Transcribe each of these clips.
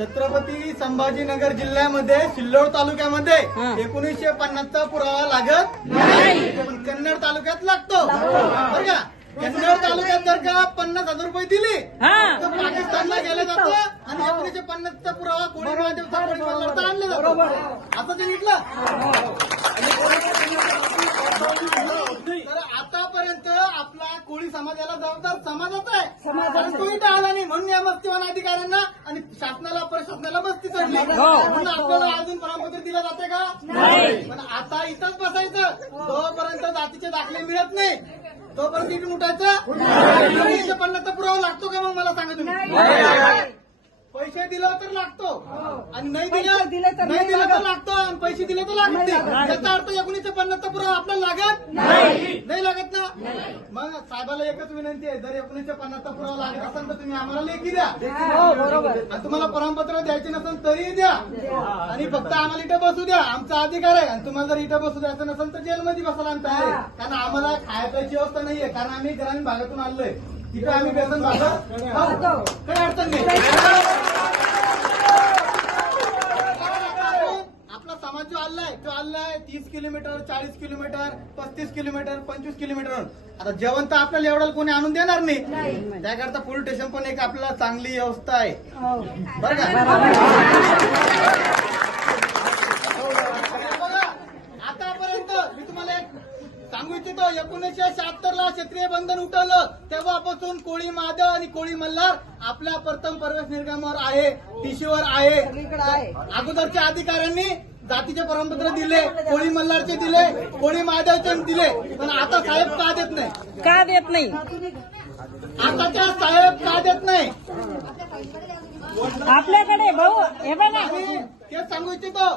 छत्रपती संभाजीनगर जिल्ह्यामध्ये सिल्लोड तालुक्यामध्ये हा. एकोणीसशे पन्नासचा पुरावा लागत नाही. पण कन्नड तालुक्यात लागतो. बरं का? कन्नड तालुक्यात जर का पन्नास हजार रुपये दिले हा. तर पाकिस्तानला गेलं जातं आणि एकोणीसशे पन्नासचा पुरावा कोळी कोळी मल्हारचा आणलं जातं. आता ते निघलं तर आतापर्यंत आपला कोळी समाज याला जबाबदार समाजाचा आहे. आणि तोही टाळला नाही म्हणून या मस्तीवान अधिकाऱ्यांना आणि शासनाला प्रशासनाला मस्ती चढली म्हणून आपल्याला अजून प्रमाणपत्र दिलं जाते का? नाही. पण आता इथंच बसायचं. जोपर्यंत जातीचे दाखले मिळत नाही. तोपर्यंत इथून उठायचं पन्नासचा पुरावा लागतो का मग? मला सांगा तुम्ही. पैसे दिलं तर लागतो. आणि नाही दिले नाही नाही दिलं तर लागत. दिले तर लागत नाही लागत. याचा अर्थ एकोणीसशे पन्नासचा पुरावा आपल्याला लागत नाही. लागत ना? मग साहेबाला एकच विनंती आहे जर एकोणीसशे पन्नासचा पुरावा लागत असेल तर तुम्ही आम्हाला लेखी द्या. हो आणि तुम्हाला प्रमाणपत्र द्यायचे नसेल तरी द्या. आणि फक्त आम्हाला इथं बसू द्या. आमचा अधिकार आहे. आणि तुम्हाला जर इथं बसू द्यायचं नसेल तर जेलमध्ये बसायला तयार आहे. कारण आम्हाला खायची व्यवस्था नाहीये. कारण आम्ही ग्रामीण भागातून आलोय. तिथं आम्ही बेसन भागत खाऊ. काही अडचण नाही. आलाय तीस किलोमीटर चाळीस किलोमीटर पस्तीस किलोमीटर पंचवीस किलोमीटर. आता जेवण तर आपल्याला एवढं कोणी आणून देणार नाही. त्याकरता पोलीस स्टेशन पण एक आपल्याला चांगली व्यवस्था आहे. बरं का? बघा, आतापर्यंत मी तुम्हाला एक सांगू इच्छितो एकोणीसशे शहात्तर ला क्षेत्रीय बंधन उठवलं. तेव्हापासून कोळी माधव आणि कोळी मल्हार आपल्या प्रथम प्रवेश निर्गमावर आहे टीशीवर आहे. अगोदरच्या अधिकाऱ्यांनी जातीचे प्रमाणपत्र दिले कोळी मल्हारचे दिले कोळी महादेवचे दिले. पण आता साहेब का देत नाही? का देत नाही? आताच्या साहेब का देत नाही? आपल्याकडे भाऊ हे बघा. तेच सांगू इच्छितो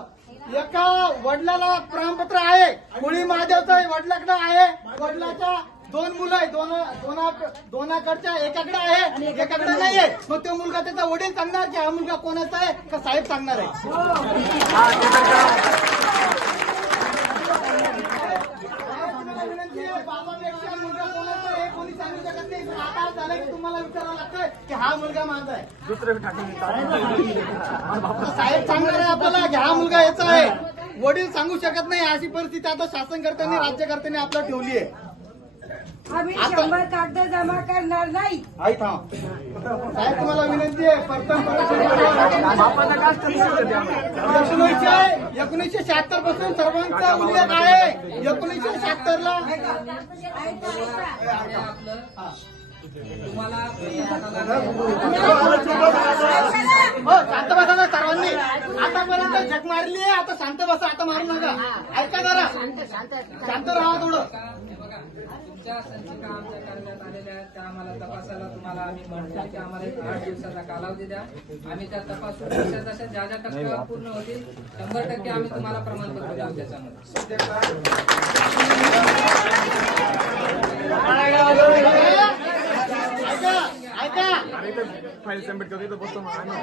एका वडिलाला प्रमाणपत्र आहे कोळी महादेवचं वडिलाकडे आहे वडिलाच्या दोन मुलं आहे दोन दोना दोनाकडच्या एकाकडे आहे आणि एकाकडे नाही आहे मग तो मुलगा त्याचा वडील सांगणार की हा मुलगा कोणाचा आहे का साहेब सांगणार आहे? विनंती आहे, बाबापेक्षा मुलगा कोणाचा आहे, कोणी सांगू शकत नाही. पण आता झालं की तुम्हाला विचारावं लागतंय की हा मुलगा माझा आहे साहेब सांगणार आहे आपल्याला की हा मुलगा याचा आहे. वडील सांगू शकत नाही अशी परिस्थिती आता शासनकर्त्यांनी राज्यकर्त्यांनी आपल्याला ठेवली आहे. आम्ही शंभर कागद जमा करणार नाही. आई थांब. साहेब तुम्हाला विनंती आहे प्रथम एकोणीसशे एकोणीसशे शहात्तरपासून सर्वांचा उल्लेख आहे. एकोणीसशे शहात्तर ला हो शांत बसा ना सर्वांनी. आतापर्यंत झक मारली आहे आता शांत बसा आता मारू नका. ऐका जरा. शांत राहा थोडं. तुमच्या संचिका आमच्या करण्यात आलेल्या आहेत त्या आम्हाला तपासायला तुम्हाला आम्ही म्हणतो की आम्हाला एक आठ दिवसाचा कालावधी द्या. आम्ही त्या तपासून जशा जशा ज्या ज्या टप्प्यावर पूर्ण होतील शंभर टक्के आम्ही तुम्हाला प्रमाणपत्र देऊ त्याच्यामध्ये. ऐका. ऐका फाईल सबमिट करतो बसतो आपल्याला